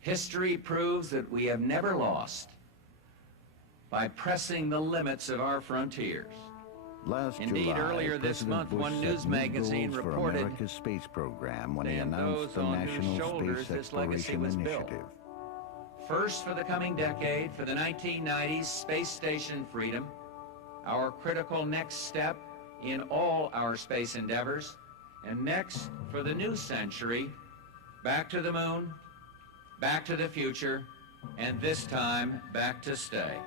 History proves that we have never lost by pressing the limits of our frontiers. Indeed, July, earlier this President month, Bush one set news new magazine goals for reported America's space program when he "Stand announced those the on whose National shoulders Space this legacy Exploration was built." Initiative. First for the coming decade, for the 1990s space station freedom, our critical next step in all our space endeavors, and next for the new century, back to the moon, back to the future, and this time back to stay.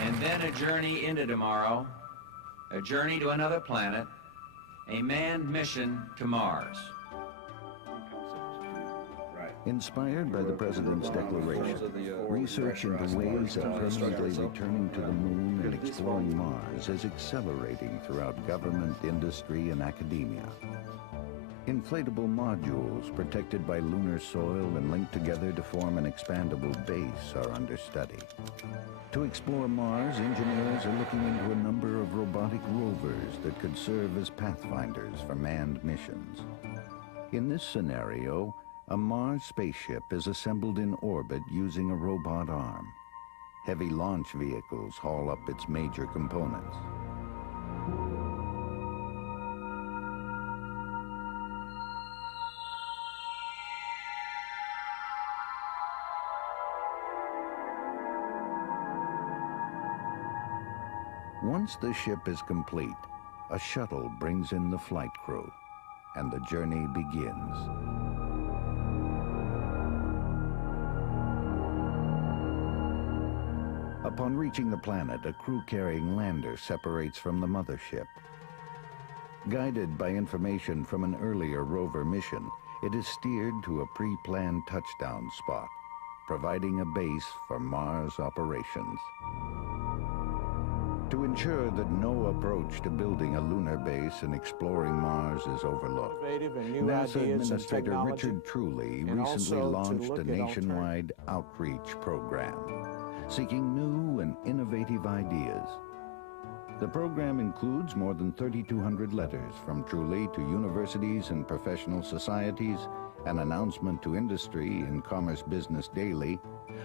And then a journey into tomorrow, a journey to another planet, a manned mission to Mars. Inspired by the President's declaration, research into ways of permanently returning to the moon and exploring Mars is accelerating throughout government, industry, and academia. Inflatable modules protected by lunar soil and linked together to form an expandable base are under study. To explore Mars, engineers are looking into a number of robotic rovers that could serve as pathfinders for manned missions. In this scenario, a Mars spaceship is assembled in orbit using a robot arm. Heavy launch vehicles haul up its major components. Once the ship is complete, a shuttle brings in the flight crew, and the journey begins. Upon reaching the planet, a crew-carrying lander separates from the mothership. Guided by information from an earlier rover mission, it is steered to a pre-planned touchdown spot, providing a base for Mars operations. To ensure that no approach to building a lunar base and exploring Mars is overlooked, NASA Administrator Richard Truly recently launched a nationwide outreach program, seeking new and innovative ideas. The program includes more than 3,200 letters from Truly to universities and professional societies, an announcement to industry in Commerce Business Daily,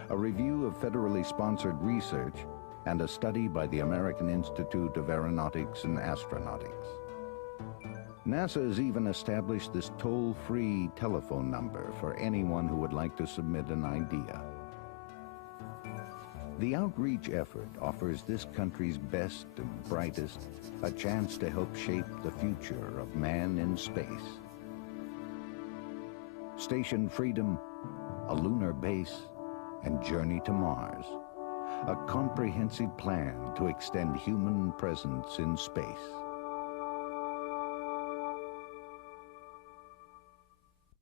a review of federally sponsored research, and a study by the American Institute of Aeronautics and Astronautics. NASA has even established this toll-free telephone number for anyone who would like to submit an idea. The outreach effort offers this country's best and brightest a chance to help shape the future of man in space. Station Freedom, a lunar base, and Journey to Mars. A comprehensive plan to extend human presence in space.